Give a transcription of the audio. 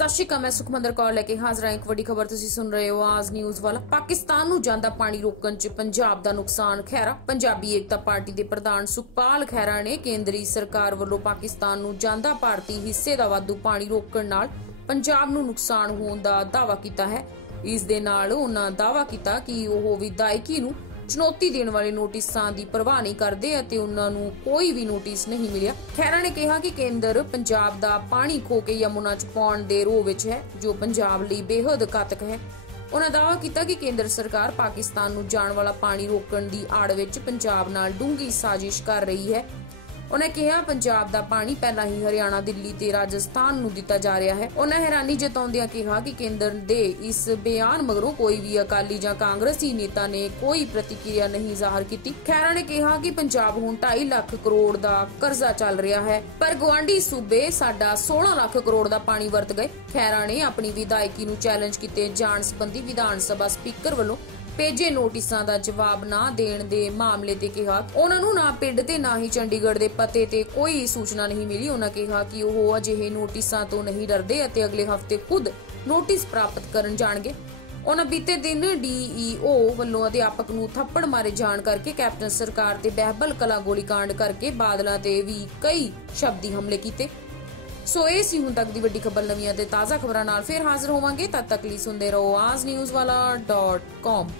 ਸਤਿ ਸ਼੍ਰੀ ਅਕਾਲ, ਮੈਂ ਸੁਖਮੰਦਰ ਕੌਰ ਲੈ ਕੇ ਹਾਜ਼ਰ ਹਾਂ। ਇੱਕ ਵੱਡੀ ਖਬਰ ਤੁਸੀਂ ਸੁਣ ਰਹੇ ਹੋ, ਆਜ਼ ਨਿਊਜ਼ ਵਾਲਾ। ਪਾਕਿਸਤਾਨ ਨੂੰ ਜਾਂਦਾ ਪਾਣੀ ਰੋਕਣ 'ਚ ਪੰਜਾਬ ਦਾ ਨੁਕਸਾਨ ਖੈਰਾ ਪੰਜਾਬੀ ਏਕਤਾ ਪਾਰਟੀ ਦੇ ਪ੍ਰਧਾਨ ਸੁਖਪਾਲ ਖੈਰਾ ਨੇ ਕੇਂਦਰੀ ਸਰਕਾਰ ਵੱਲੋਂ ਪਾਕਿਸਤਾਨ ਨੂੰ ਜਾਂਦਾ ਭਾਰਤੀ ਹਿੱਸੇ ਦਾ ਵਾਧੂ ਪਾਣੀ ਰੋਕਣ ਨਾਲ ਪੰਜਾਬ ਨੂੰ ਨੁਕਸਾਨ ਹੋਣ ਦਾ ਦਾਅਵਾ ਕੀਤਾ ਹੈ। ਇਸ ਦੇ ਨਾਲ ਉਹਨਾਂ ਦਾਅਵਾ ਕੀਤਾ ਕਿ ਉਹ ਵਿਦਾਇਕੀ ਨੂੰ ਚੁਣੌਤੀ ਦੇਣ ਵਾਲੇ ਨੋਟਿਸਾਂ ਦੀ ਪਰਵਾਹ ਨਹੀਂ ਕਰਦੇ ਅਤੇ ਉਹਨਾਂ ਨੂੰ ਕੋਈ ਵੀ ਨੋਟਿਸ ਨਹੀਂ ਮਿਲਿਆ। ਖੈਰਾ ਨੇ ਕਿਹਾ ਕਿ ਕੇਂਦਰ ਪੰਜਾਬ ਦਾ ਪਾਣੀ ਖੋ ਕੇ ਯਮੁਨਾ ਚ ਪਾਉਣ ਦੇ ਰੋਹ ਵਿੱਚ ਹੈ, ਜੋ ਪੰਜਾਬ ਲਈ ਬੇਹੱਦ ਘਾਤਕ ਹੈ। ਉਹਨਾਂ ਦਾਅਵਾ ਕੀਤਾ ਕਿ ਕੇਂਦਰ ਸਰਕਾਰ ਪਾਕਿਸਤਾਨ ਨੂੰ ਜਾਣ ਵਾਲਾ ਪਾਣੀ ਰੋਕਣ ਦੀ ਆੜ ਵਿੱਚ ਪੰਜਾਬ ਨਾਲ ਡੂੰਘੀ ਸਾਜ਼ਿਸ਼ ਕਰ ਰਹੀ ਹੈ। ਉਹਨਾਂ ਕਿਹਾ, ਪੰਜਾਬ ਦਾ ਪਾਣੀ ਪਹਿਲਾਂ ਹੀ ਹਰਿਆਣਾ, ਦਿੱਲੀ ਤੇ ਰਾਜਸਥਾਨ ਨੂੰ ਦਿੱਤਾ ਜਾ ਰਿਹਾ ਹੈ। ਉਹਨਾਂ ਹੈਰਾਨੀ ਜਤਾਉਂਦਿਆਂ ਕਿਹਾ ਕਿ ਕੇਂਦਰ ਦੇ ਇਸ ਬਿਆਨ ਮਗਰੋਂ ਕੋਈ ਵੀ ਅਕਾਲੀ ਜਾਂ ਕਾਂਗਰਸੀ ਨੇਤਾ ਨੇ ਕੋਈ ਪ੍ਰਤੀਕਿਰਿਆ ਨਹੀਂ ਜ਼ਾਹਰ ਕੀਤੀ। ਖੈਰਾ ਨੇ ਕਿਹਾ ਕਿ ਪੰਜਾਬ ਹੁਣ 2.5 ਲੱਖ ਕਰੋੜ ਦਾ ਕਰਜ਼ਾ ਚੱਲ ਰਿਹਾ ਹੈ, ਪਰ ਗਵਾਂਢੀ ਸੂਬੇ ਸਾਡਾ 16 ਲੱਖ ਕਰੋੜ ਦਾ ਪਾਣੀ ਵਰਤ ਗਏ। ਖੈਰਾ ਨੇ ਆਪਣੀ ਵਿਧਾਇਕੀ ਨੂੰ ਚੈਲੰਜ ਕੀਤੇ ਜਾਣ ਸੰਬੰਧੀ ਵਿਧਾਨ ਸਭਾ ਸਪੀਕਰ ਵੱਲੋਂ ਭੇਜੇ ਨੋਟਿਸਾਂ ਦਾ ਜਵਾਬ ਨਾ ਦੇਣ ਦੇ ਮਾਮਲੇ ਤੇ ਕਿਹਾ ਉਹਨਾਂ ਨੂੰ ਨਾ ਪਿੰਡ ਤੇ ਨਾ ਹੀ ਚੰਡੀਗੜ੍ਹ ਦੇ ਪਤੇ ਤੇ ਕੋਈ ਸੂਚਨਾ ਨਹੀਂ ਮਿਲੀ। ਉਹਨਾਂ ਕਿਹਾ ਕਿ ਉਹ ਅਜਿਹੇ ਨੋਟਿਸਾਂ ਤੋਂ ਨਹੀਂ ਡਰਦੇ ਅਤੇ ਅਗਲੇ ਹਫ਼ਤੇ ਖੁਦ ਨੋਟਿਸ ਪ੍ਰਾਪਤ ਕਰਨ ਜਾਣਗੇ। ਉਹਨਾਂ ਬੀਤੇ ਦਿਨ ਡੀਈਓ ਵੱਲੋਂ ਅਧਿਆਪਕ ਨੂੰ ਥੱਪੜ ਮਾਰੇ ਜਾਣ ਕਰਕੇ ਕੈਪਟਨ ਸਰਕਾਰ ਤੇ ਬਹਿਬਲ ਕਲਾ ਗੋਲੀकांड ਕਰਕੇ ਬਾਦਲਾਂ ਤੇ ਵੀ ਕਈ ਸ਼ਬਦੀ ਹਮਲੇ ਕੀਤੇ। ਸੋ ਇਹ ਸੀ ਹੁਣ ਤੱਕ ਦੀ ਵੱਡੀ ਖਬਰ ਨਵੀਆਂ ਤੇ ਤਾਜ਼ਾ ਖਬਰਾਂ ਨਾਲ ਫੇਰ ਹਾਜ਼ਰ ਹੋਵਾਂਗੇ। ਤਦ ਤੱਕ ਲਈ ਸੁਣਦੇ ਰਹੋ ਆਜ਼ ਨਿਊਜ਼ ਵਾਲਾ .com